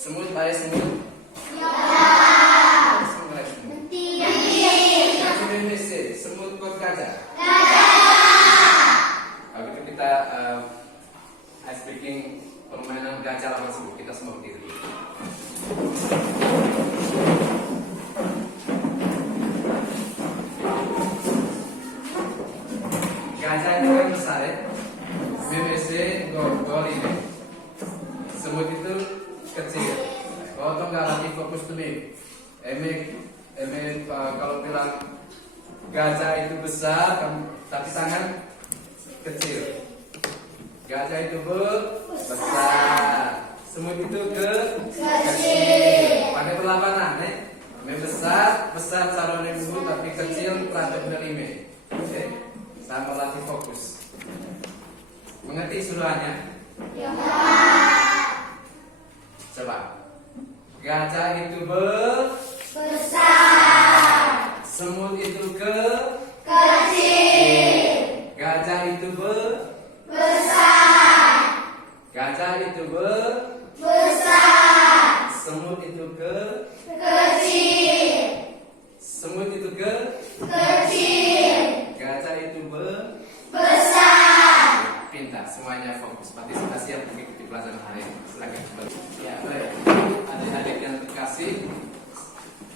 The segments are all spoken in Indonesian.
Semut baik semut. Semut buat gajah. Kalau gitu kita ice breaking permainan gajah lawan semut. Kita semua berdiri. Gajah itu kan besar ya. BBC gol ini. Semut itu kecil. Kalau tuh nggak lagi fokus tuh nih. Kalau bilang gajah itu besar, tapi tangan kecil. Gajah itu besar, semut itu kecil. Pakai perlawanan, besar calonnya dulu, tapi kecil praktek menerima. Oke, sama latih fokus. Mengerti suruhannya? Ya. Coba. Gajah itu besar. Semut itu kecil. Gajah itu besar. Gajah itu besar. Semut itu kecil. Semut itu kecil. Gajah itu besar. Pintar, semuanya fokus. Partisipasi yang mengikuti pelajaran hari ini. Silakan. Ya, baik. Adik-adik yang terkasih,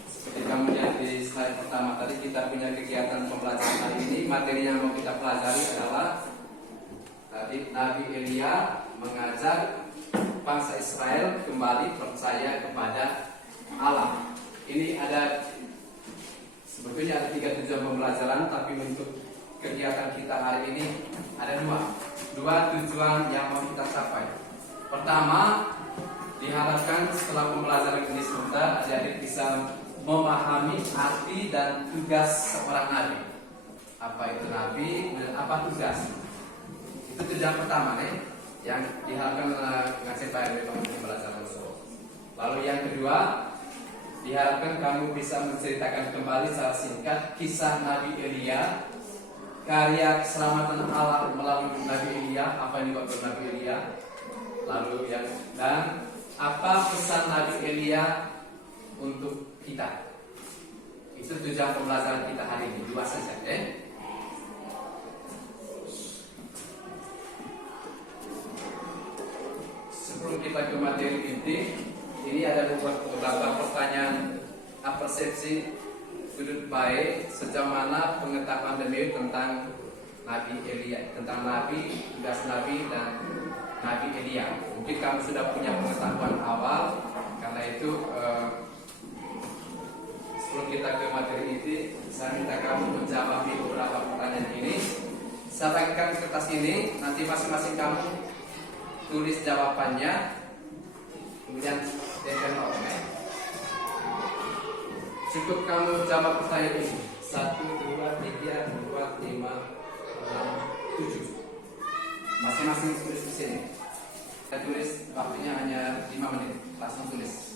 seperti kamu lihat di slide pertama tadi, kita punya kegiatan pembelajaran hari ini. Materi yang mau kita pelajari adalah tadi Nabi Elia mengajak bangsa Israel kembali percaya kepada Allah. Ini sebetulnya ada 3 tujuan pembelajaran, tapi untuk kegiatan kita hari ini ada dua tujuan yang mau kita capai. Pertama, diharapkan setelah pembelajaran ini selesai, adik-adik bisa memahami arti dan tugas seorang nabi. Apa itu nabi dan apa tugas? Itu tujuan pertama nih, yang diharapkan ngasih tahu dari pembelajaran tersebut. Lalu yang kedua, diharapkan kamu bisa menceritakan kembali secara singkat kisah Nabi Elia, karya keselamatan Allah melalui Nabi Elia, apa yang dibuat Nabi Elia. Lalu dan apa pesan Nabi Elia untuk kita. Itu tujuan pembelajaran kita hari ini, 2 saja. Sebelum kita ke materi inti, ini ada beberapa pertanyaan persepsi sudut baik sejauh mana pengetahuan demi tentang Nabi Elia, tentang Nabi, tugas Nabi dan Nabi Elia. Mungkin kamu sudah punya pengetahuan awal, karena itu sebelum kita ke materi inti, saya minta kamu menjawab beberapa pertanyaan ini. Saya bagikan kertas ini, nanti masing-masing kamu tulis jawabannya, kemudian tempel nomornya. Cukup kamu jawab pertanyaan ini 1, 2, 3, 4, 5, 6, 7. Masing-masing tulis di sini. Saya tulis waktunya hanya 5 menit. Langsung tulis.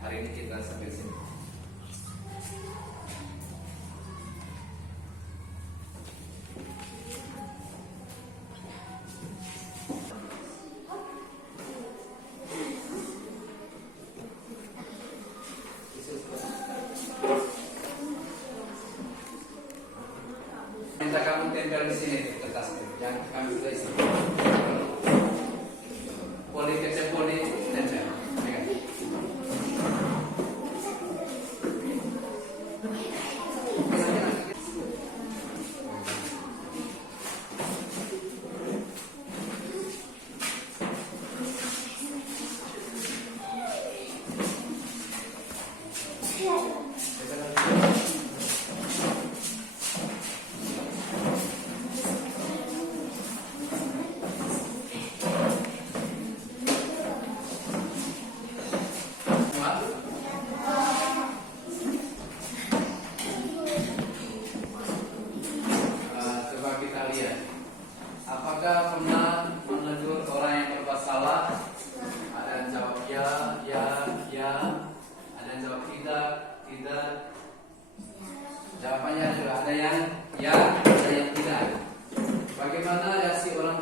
Hari ini kita sampai sini. Minta kamu tempel di sini kertasnya yang kami sudah isi. Poli kecil poli tempel.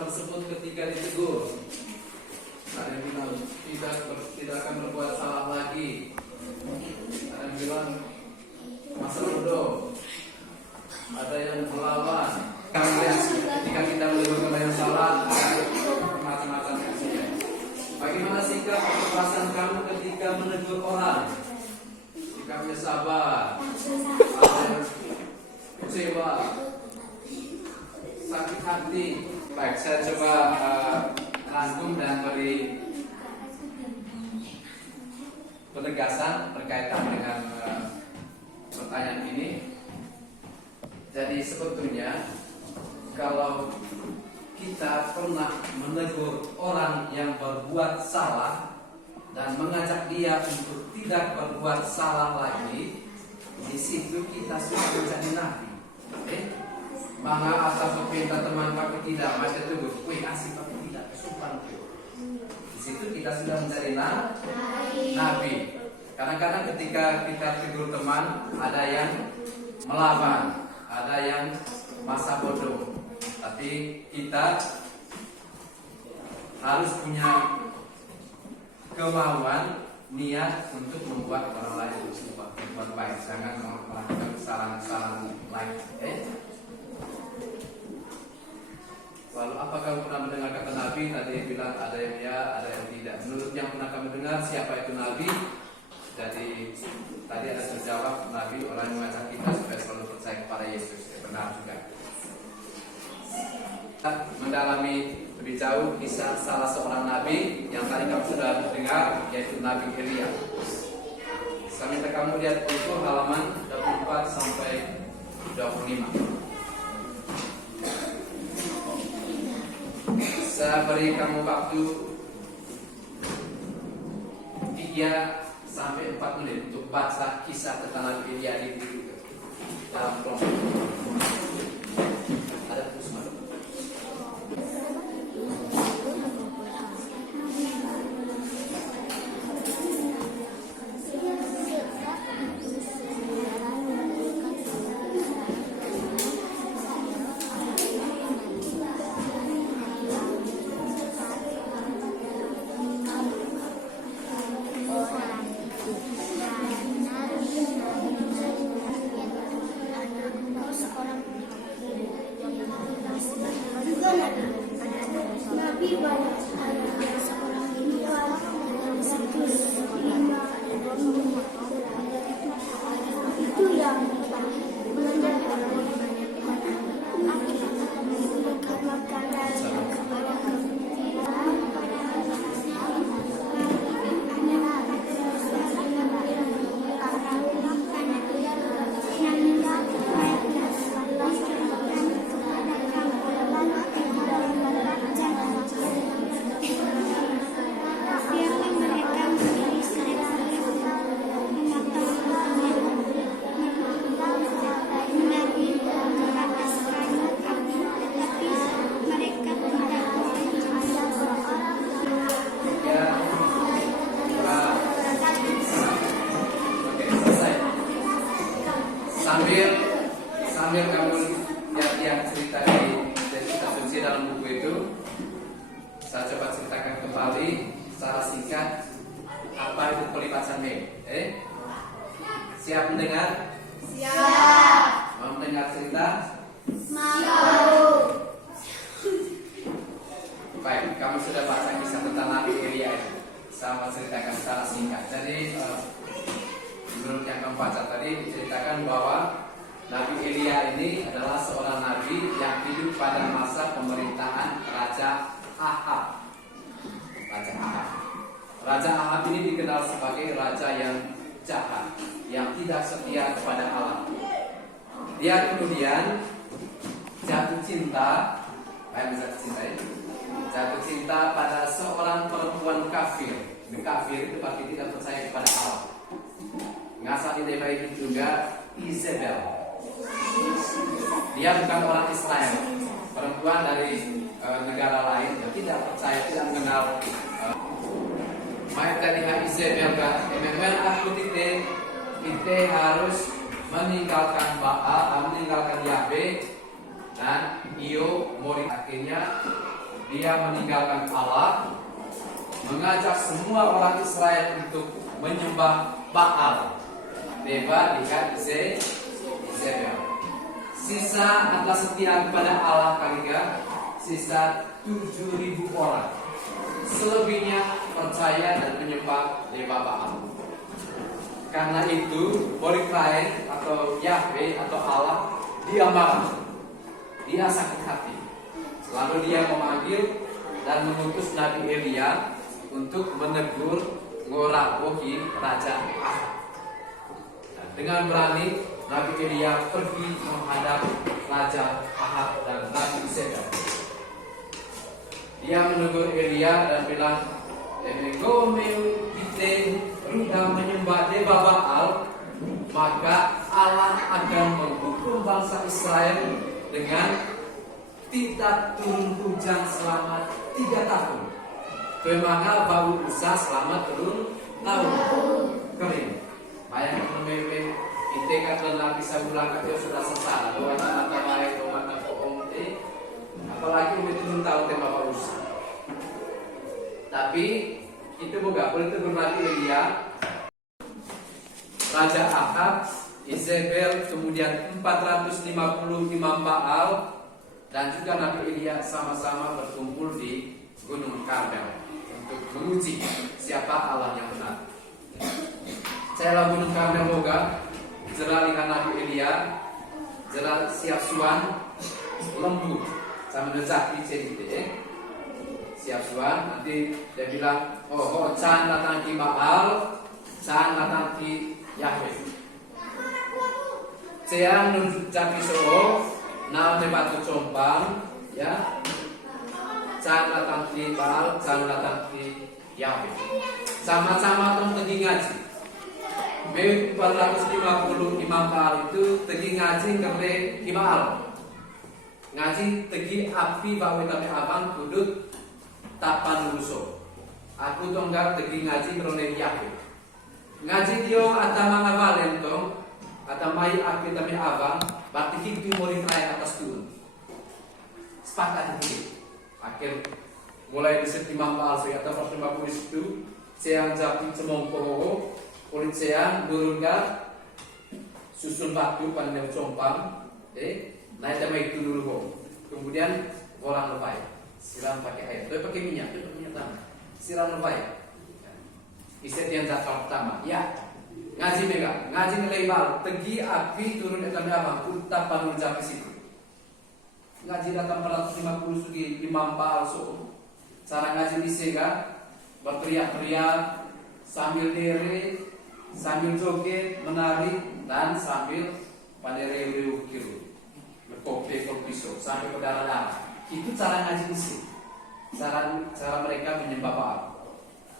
tersebut ketika ditegur. Ada yang bilang tidak akan berbuat salah lagi. Ada yang bilang masa bodoh. Ada yang melawan. Ketika kita melakukan yang salah, ada macam-macam reaksinya. Bagaimana sikap atau perasaan kamu ketika menegur orang? Sikapnya sabar, ada yang kecewa, sakit hati. Baik, saya coba rangkum dan beri penegasan berkaitan dengan pertanyaan ini. Jadi sebetulnya kalau kita pernah menegur orang yang berbuat salah dan mengajak dia untuk tidak berbuat salah lagi, di situ kita sudah menjadi nabi. Maka atas perintah teman pakai tidak macam itu, wih asik pakai tidak kesukaan. Di situ kita sudah menjadi nabi. Kadang-kadang ketika kita tegur teman, ada yang melawan, ada yang masa bodoh. Tapi kita harus punya kemauan, niat untuk membuat orang lain berbuat baik. Jangan melakukan kesalahan-kesalahan lain. Lalu apakah kamu pernah mendengar kata Nabi? Tadi bilang ada yang ya, ada yang tidak. Menurut yang pernah kamu dengar, siapa itu Nabi? Jadi tadi ada terjawab, Nabi orang yang mengajak kita supaya selalu percaya kepada Yesus. Benar juga. Kita mendalami lebih jauh kisah salah seorang Nabi yang tadi kamu sudah dengar, yaitu Nabi Elia. Saya minta kamu lihat buku halaman 24 sampai 25. Saya beri kamu waktu 3 sampai 4 menit untuk baca kisah tentang Nabi Elia ini dalam kelompok. Ada Usman. Sambil kamu lihat cerita di kitab suci dalam buku itu, saya coba ceritakan kembali secara singkat apa itu pelibatan mem. Siap mendengar? Siap. Mau mendengar cerita? Mau. Baik, kamu sudah baca kisah tentang Nabi Elia itu. Saya mau ceritakan secara singkat. Jadi menurut yang kamu baca tadi diceritakan bahwa Nabi Elia ini adalah seorang nabi yang hidup pada masa pemerintahan Raja Ahab. Raja Ahab ini dikenal sebagai raja yang jahat, yang tidak setia kepada Allah. Dia kemudian jatuh cinta pada seorang perempuan kafir. Kafir itu berarti tidak percaya kepada Allah. Ngasal ide baik itu juga Isabel. Dia bukan orang Israel, perempuan dari negara lain yang tidak percaya, tidak mengenal. Maka dari Isabel kan, aku kita harus meninggalkan Baal, meninggalkan Yahweh dan Io Mori. Akhirnya dia meninggalkan Allah, mengajak semua orang Israel untuk menyembah Baal, Beba dengan Izebel. Sisa adalah setia kepada Allah kalian, sisa 7.000 orang. Selebihnya percaya dan menyembah dewa Baal. Karena itu, Mordekai atau Yahweh atau Allah, dia marah, dia sakit hati. Lalu dia memanggil dan mengutus Nabi Elia untuk menegur Ngorabohi Raja Ahab. Dengan berani Nabi Elia pergi menghadap Raja Ahab dan Nabi Izebel. Dia menegur Elia dan bilang, "Engkau kita sudah menyembah dewa Baal, maka Allah akan menghukum bangsa Israel dengan tidak turun hujan selama 3 tahun. Pemangga bau usah selama turun tahun kering." Bayangkan memang kita kan Nabi Sabulang kata sudah selesai. Doa mata baik, doa mata bohong. Apalagi turun tahun tema bau usah. Tapi itu bukan boleh turun Nabi Elia, Raja Ahab, Izebel, kemudian 450 imam Baal dan juga Nabi Elia sama-sama berkumpul di Gunung Karmel untuk menguji siapa Allah yang benar. Saya Gunung Karmel boga, jelas dengan Nabi Elia, jelas siap suan, lembu, sama nezaki cerita. Siap suan, nanti dia bilang, oh can datang ki Baal, can datang ki Yahweh. Saya nunjuk caki soho, nama batu compang, ya. Can datang ki Baal, can datang ki Yahweh. Sama-sama tong pergi ngaji. 450 imam Baal itu pergi ngaji ke Baal. Ngaji pergi api bawa tapi abang kudut tapan uruso. Aku tonggak pergi ngaji kerana Yahweh. Ngaji dia atama ngavalen tong atamai api tapi abang berarti hidup murid raya atas turun. Sepakat itu. Akhir mulai di Imam Baal saya atau 450 itu saya japi cemongko kulit saya turunkan susun batu pandai compang, naik sama itu dulu. Kemudian orang lebay, siram pakai air, itu pakai minyak tanah, siram lebay. Iset yang zakal pertama, ya ngaji mega, ngaji ngelebal, tegi api turun di tanah abang, utap panun japi situ. Ngaji datang 450 sugi imam Baal so, cara ngaji di sega, berteriak-teriak sambil dere, sambil joget, menari, dan sambil pada rew-rew kiri, berkopi pisau sampai ke darah. Itu cara ngaji di sini. Cara mereka menyembah Baal.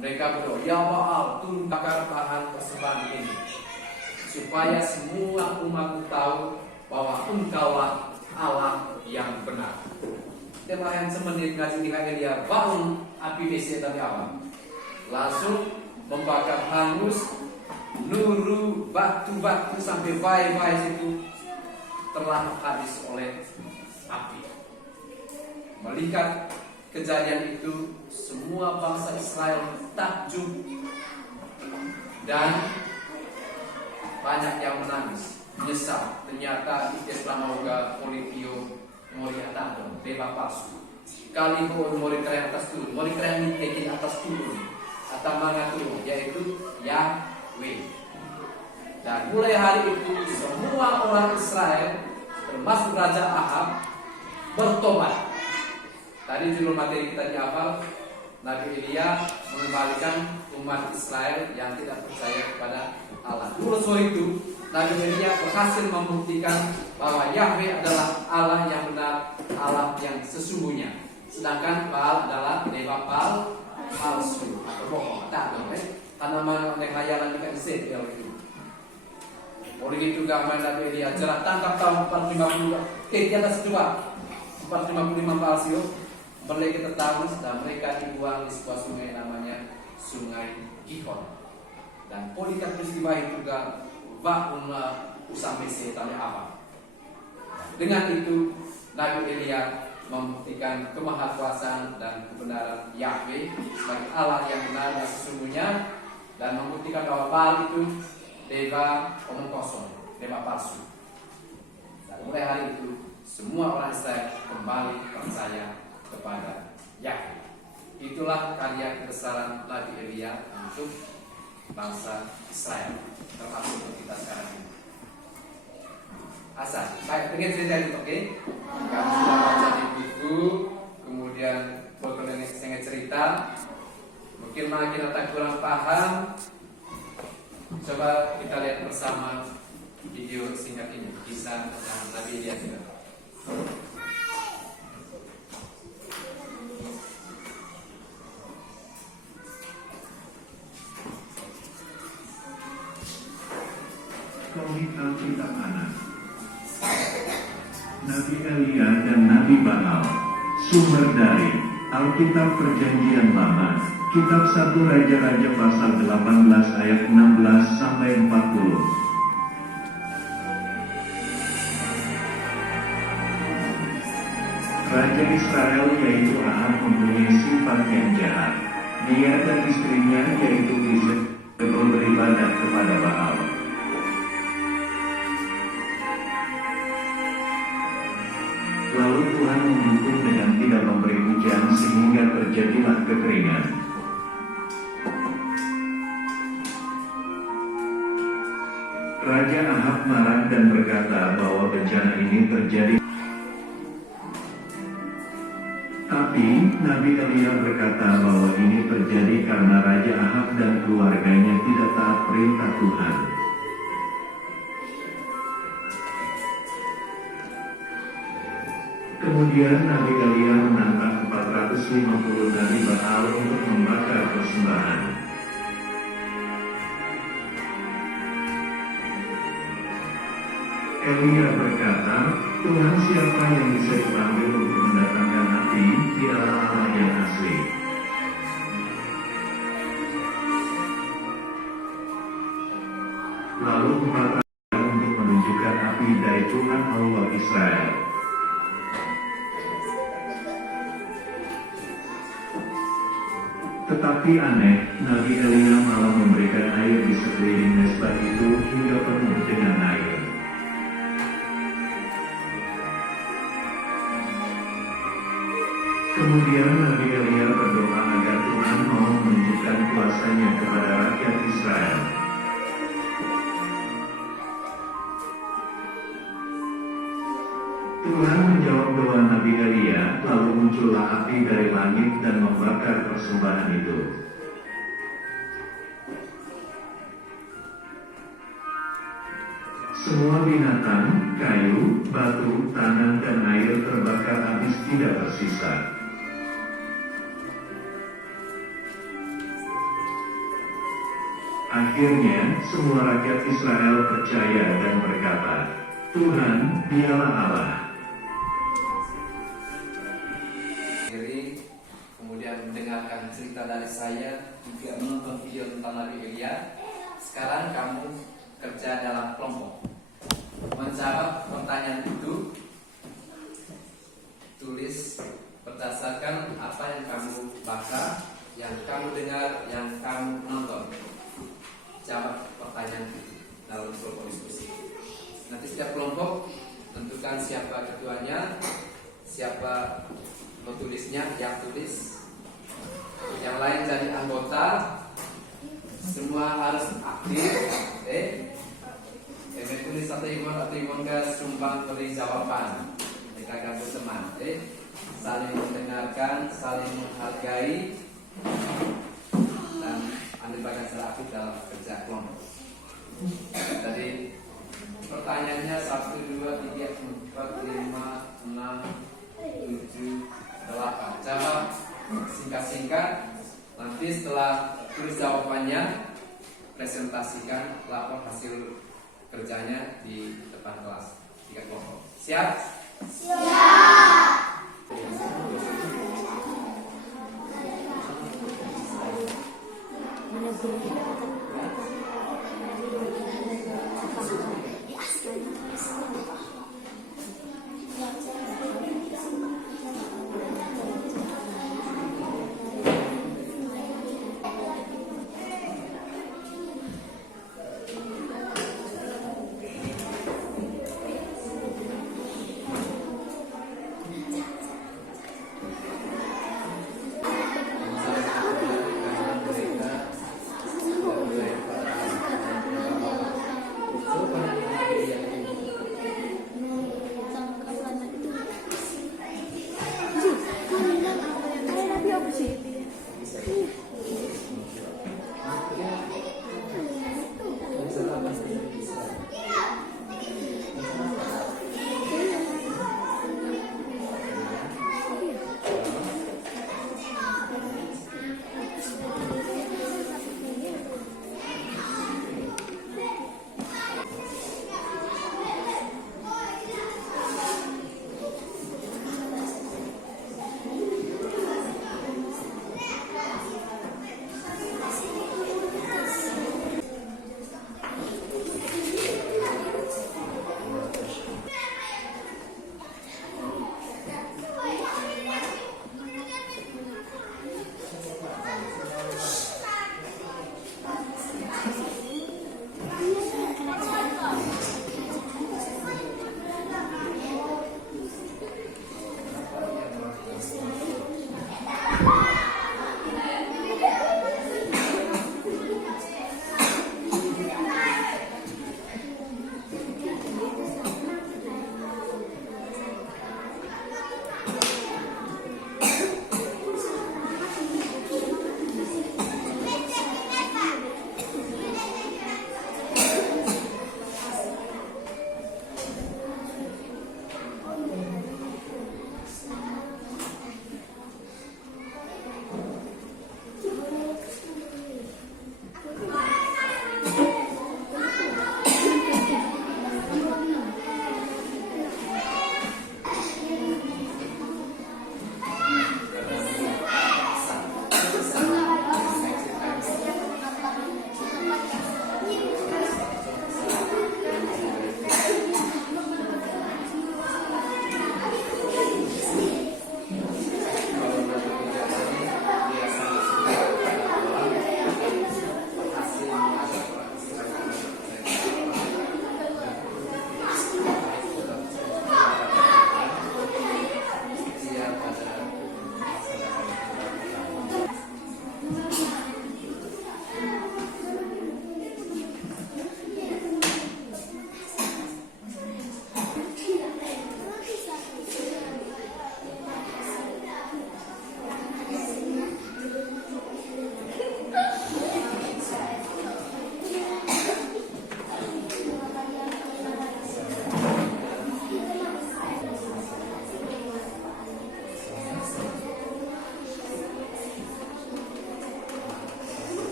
Mereka berdoa, ya Baal, turun bakar bahan persembahan ini, supaya semua umat tahu bahwa Engkaulah Allah yang benar. Demikian semenit ngaji dia bangun api besi tadi apa? Langsung membakar hangus, nuru batu-batu sampai vai-vai situ telah habis oleh api. Melihat kejadian itu, semua bangsa Israel takjub dan banyak yang menangis, menyesal. Ternyata Islam juga politio moriata dong, bebas palsu. Kali pun morikrem atas turun, morikrem ini atas turun, atau mana turun, yaitu Yahweh. Dan mulai hari itu semua orang Israel, termasuk Raja Ahab, bertobat. Tadi judul materi kita di awal, Nabi Elia mengembalikan umat Israel yang tidak percaya kepada Allah. Dulu itu, Nabi Elia berhasil membuktikan bahwa Yahweh adalah Allah yang benar, Allah yang sesungguhnya. Sedangkan Baal adalah dewa Baal palsu atau bohong. Tak dong, karena mana khayalan dekat Izebel itu. Oleh itu gambar Nabi Elia jerat tangkap tahun 450 di atas 455 palsu. Mereka tertawa dan mereka dibuang di sebuah sungai namanya Sungai Gihon. Dan politik peristiwa itu juga bahuna usah mesi tanah apa. Dengan itu Nabi Elia membuktikan kemahakuasaan dan kebenaran Yahweh sebagai Allah yang benar dan sesungguhnya, dan membuktikan bahwa Baal itu dewa omong kosong, dewa palsu. Dan mulai hari itu semua orang Israel kembali percaya kepada Yahweh. Itulah karya kebesaran Nabi Elia untuk bangsa Israel, termasuk untuk kita sekarang ini. Asal, baik, pengen cerita itu, oke? Kamu sudah baca di buku, kemudian berkenaan cerita. Mungkin makin kita kurang paham. Coba kita lihat bersama video singkat ini, kisah tentang Nabi Elia juga. Komik Alkitab Anak. Nabi Elia dan Nabi Baal. Sumber dari Alkitab Perjanjian Lama, Kitab 1 Raja-Raja pasal 18 ayat 16 sampai 40. Raja Israel yaitu Ahab mempunyai sifat yang jahat. Dia dan istrinya yaitu Izebel beribadat kepada Baal. Lalu Tuhan menghukum dengan tidak memberi hujan sehingga terjadilah kekeringan. Raja Ahab marah dan berkata bahwa bencana ini terjadi. Tapi Nabi Elia berkata bahwa ini terjadi karena Raja Ahab dan keluarganya tidak taat perintah Tuhan. Kemudian Nabi Elia menantang 450 Nabi Baal untuk membakar persembahan. Elia berkata, Tuhan siapa yang bisa dipanggil untuk mendatangkan api, dialah Allah yang asli. Lalu membakar untuk menunjukkan api dari Tuhan Allah Israel. Tetapi aneh, Nabi Elia malah memberikan air di sekeliling mezbah itu hingga penuh dengan air. Kemudian Nabi Elia berdoa agar Tuhan mau menunjukkan kuasanya kepada rakyat Israel. Tuhan menjawab doa Nabi Elia, lalu muncullah api dari langit dan membakar persembahan itu. Semua binatang, kayu, batu, tanah, dan air terbakar habis tidak tersisa. Akhirnya, semua rakyat Israel percaya dan berkata, Tuhan, dialah Allah. Kemudian mendengarkan cerita dari saya, juga menonton video tentang Nabi Elia. Sekarang kamu kerja dalam kelompok. Menjawab pertanyaan itu, tulis berdasarkan apa yang kamu baca, yang kamu dengar, yang kamu nonton. Jawab pertanyaan itu dalam kelompok diskusi. Nanti setiap kelompok tentukan siapa ketuanya, siapa penulisnya, yang tulis, yang lain jadi anggota. Semua harus aktif. Tulis atau imun ke sumbang beri jawaban. Mereka akan berteman. Saling mendengarkan, saling menghargai, dan ambil bagian secara aktif dalam kerja kelompok. Jadi pertanyaannya 1, 2, 3, 4, 5, 6, 7, 8. Jawab singkat-singkat. Nanti setelah tulis jawabannya, presentasikan lapor hasil kerjanya di depan kelas 3 kelompok. Siap? Siap.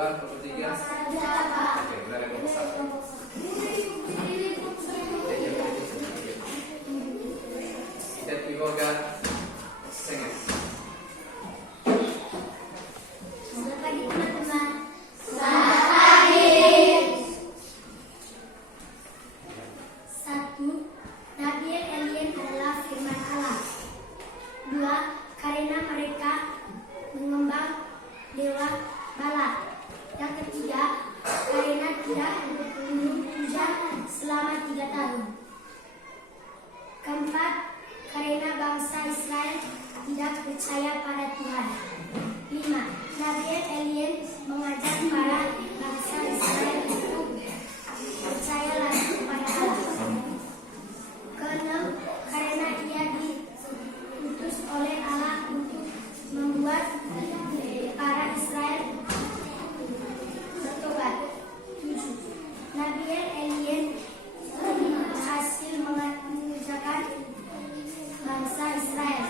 2, kelompok 3. Oke, dari kelompok 1. Kita tiga setengah. Selamat pagi teman-teman. Satu, Nabi alien adalah firman Allah. 2, karena mereka mengembang dewa Bala. Yang ketiga, karena tidak turun hujan selama 3 tahun. Keempat, karena bangsa Israel tidak percaya pada Tuhan. 5, Nabi alien mengajak para bangsa Israel untuk percaya lagi kepada Allah. Keenam, karena ia diutus oleh Allah untuk membuat para Israel bertobat. 7, Nabi alien berhasil mengajarkan bangsa Israel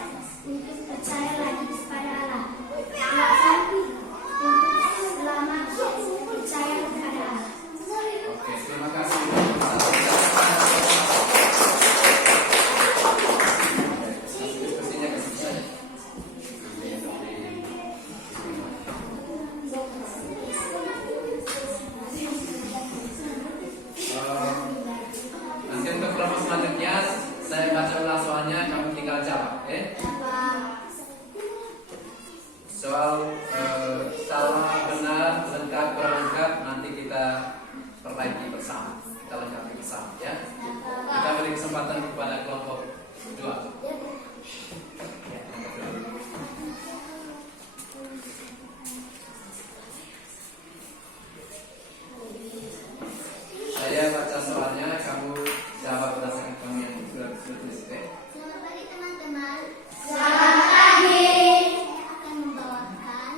untuk percaya lagi kepada Allah. 8, untuk selamat percaya kepada Allah. Oke, terima kasih. Diskusinya kasih saya. Nanti untuk kelompok selanjutnya saya baca ulang soalnya, kamu tinggal jawab, soal salah, benar, lengkap, kurang lengkap nanti kita perbaiki bersama, kita lengkapi bersama ya. Kita beri kesempatan kepada kelompok 2. Ya, kelompok 2. Saya baca soalnya, kamu jawab berdasarkan kamu yang sudah tulis. Selamat pagi teman-teman. Selamat pagi. Saya akan membawakan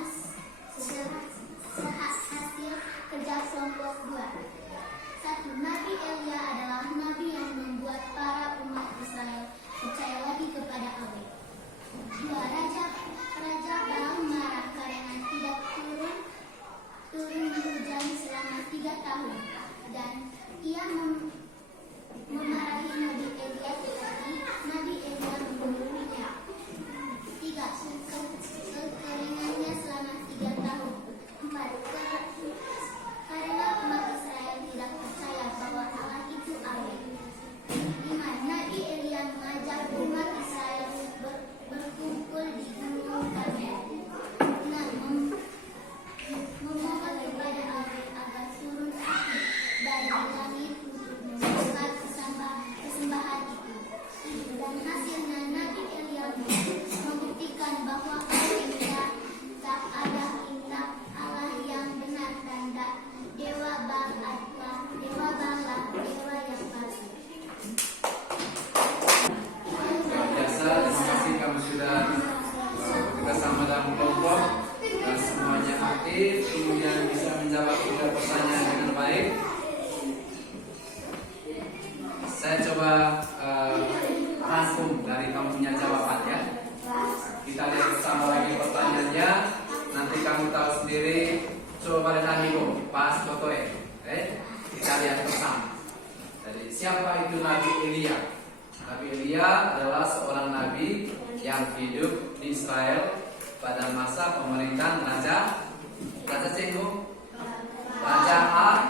hasil kerja kelompok 2. 1. Nabi Elia adalah nabi yang membuat para umat Israel percaya lagi kepada Allah. 2. Raja Balaam marah karena tidak turun hujan selama 3 tahun dan ia memarahi Nabi Elia tetapi Nabi Elia membunuhnya. 3. Kekeringannya selama 3 tahun. 4. Karena umat Israel tidak percaya bahwa Allah itu Allah. 5. Nabi Elia mengajak umat Israel berkumpul di Gunung Karmel. 6. Memohon kepada Allah agar turun api dari langit untuk membakar persembahan itu. Dan hasilnya Nabi Elia membuktikan bahwa Allah tak ada ilah Allah yang benar dan dewa Bala dewa yang palsu. Luar biasa, terima kasih kamu sudah bersama dalam kelompok dan semuanya aktif, kemudian bisa menjawab juga pertanyaan dengan baik. Saya coba rangkum dari kamu punya jawaban ya. Kita lihat bersama lagi pertanyaannya. Nanti kamu tahu sendiri. Coba lihat nih pas fotonya. Kita lihat bersama. Jadi siapa itu Nabi Elia? Nabi Elia adalah seorang nabi yang hidup di Israel pada masa pemerintahan Raja Cengho, Raja Ahab,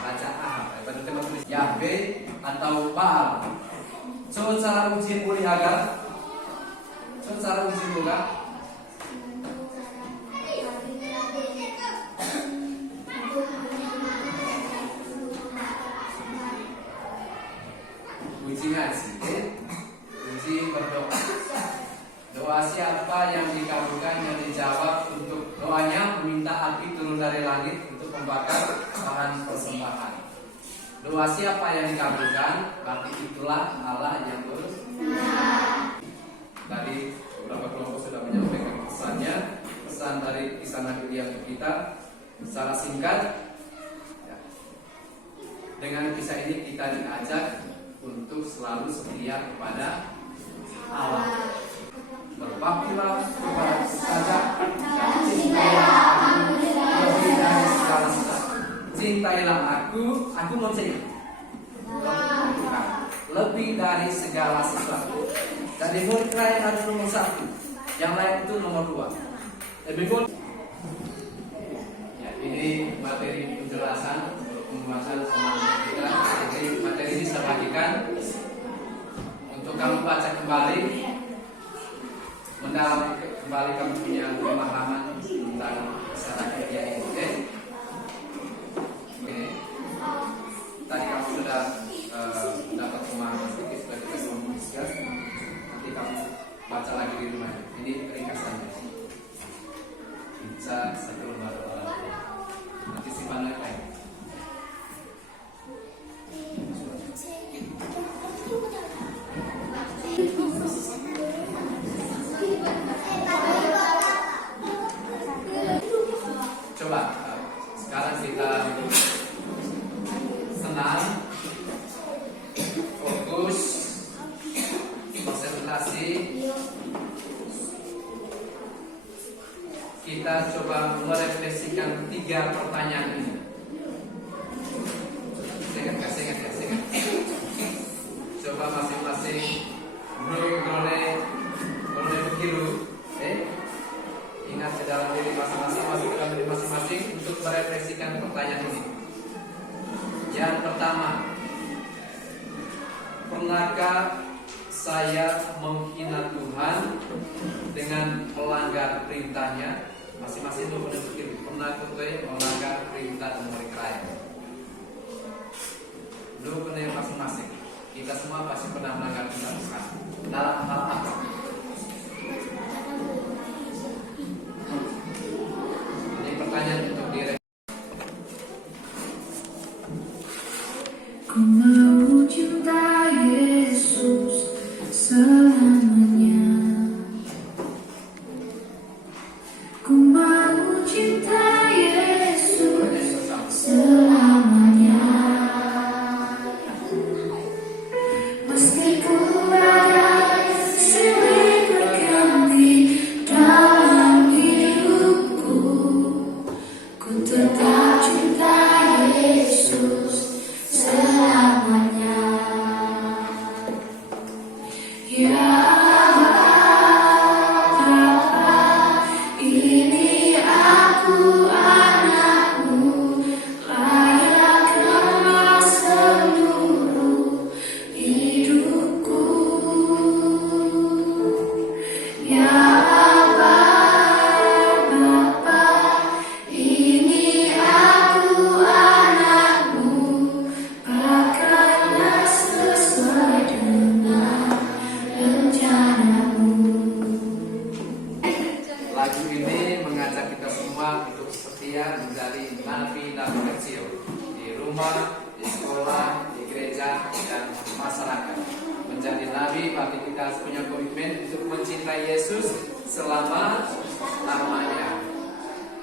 Raja Ahab. Pada teman tulis Yahweh atau Baal. Coba cara uji boleh agak? Coba cara uji boleh? Uji ngaji, uji berdoa. Doa siapa yang dikabulkan, yang dijawab untuk doanya meminta api turun dari langit untuk membakar bahan persembahan. Doa siapa yang dikabulkan, berarti itulah Allah yang benar. Tadi beberapa kelompok sudah menyampaikan pesannya, pesan dari kisah Nabi Elia untuk kita secara singkat. Dengan kisah ini kita diajak untuk selalu setia kepada Allah. Berbaktilah kepada Percayailah aku mencari lebih dari segala sesuatu. Jadi murid kaya harus nomor 1, yang lain itu nomor 2. Lebih boleh. Ya, ini materi penjelasan untuk pembahasan semangat kita. Jadi materi ini saya bagikan untuk kamu baca kembali, mendalami kembali, kamu punya pemahaman tentang cara kerja ini. Oke? Tadi kamu sudah dapat pemahaman sedikit, sudah kita komunikasikan. Nanti kamu baca lagi di rumah. Ini ringkasannya. Bisa 1 lembar. Nanti simpan lagi. Coba sekarang kita senang, fokus, konsentrasi. Kita coba merefleksikan 3 pertanyaan ini. Ingat. Coba masing-masing boleh berkiru. Ingat ke dalam diri masing-masing, masuk ke dalam diri masing-masing untuk merefleksikan pertanyaan ini. Yang pertama, pernahkah saya menghina Tuhan dengan melanggar perintahnya? Masing-masing itu boleh berpikir, pernah kita melanggar perintah Murid Raya? Lu pernah masing-masing. Kita semua pasti pernah melanggar perintah Tuhan. Dalam hal apa? Ini pertanyaan untuk diri. Ku mau cinta Yesus selamanya. Ku mau cinta Yesus selamanya. Meski ku badai silih berganti dalam hidupku, ku tetap cinta Yesus selamanya. Ya Bapa, ini aku anakmu, layakkanlah seluruh hidupku. Ya Bapa, ini aku anakmu, pakailah sesuai dengan rencanamu. Lagu ini mengajak kita semua untuk setia menjadi nabi-nabi kecil di rumah, di sekolah, di gereja, dan masyarakat. Menjadi nabi berarti kita harus punya komitmen untuk mencintai Yesus selama-lamanya.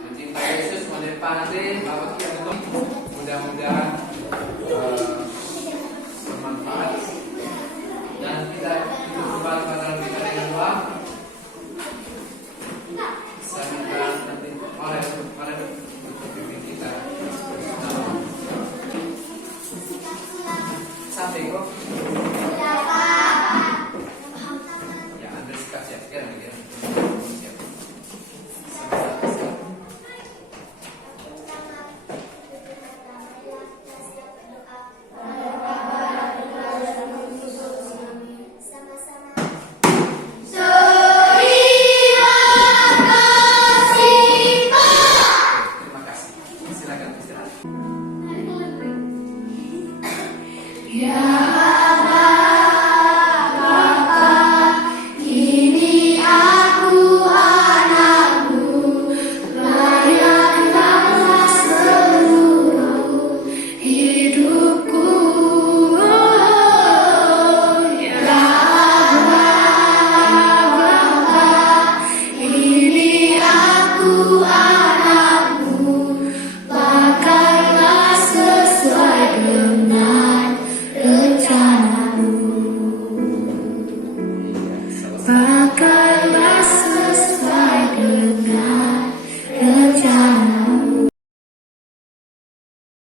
Mencintai Yesus menepati bahwa kita itu mudah-mudahan bermanfaat dan kita itu kembali pada kita dengan doa. Saya minta nanti oleh pimpin kita sampai kok ya ambil sikap siap sekarang ya. Terima kasih. Silakan istirahat. Ya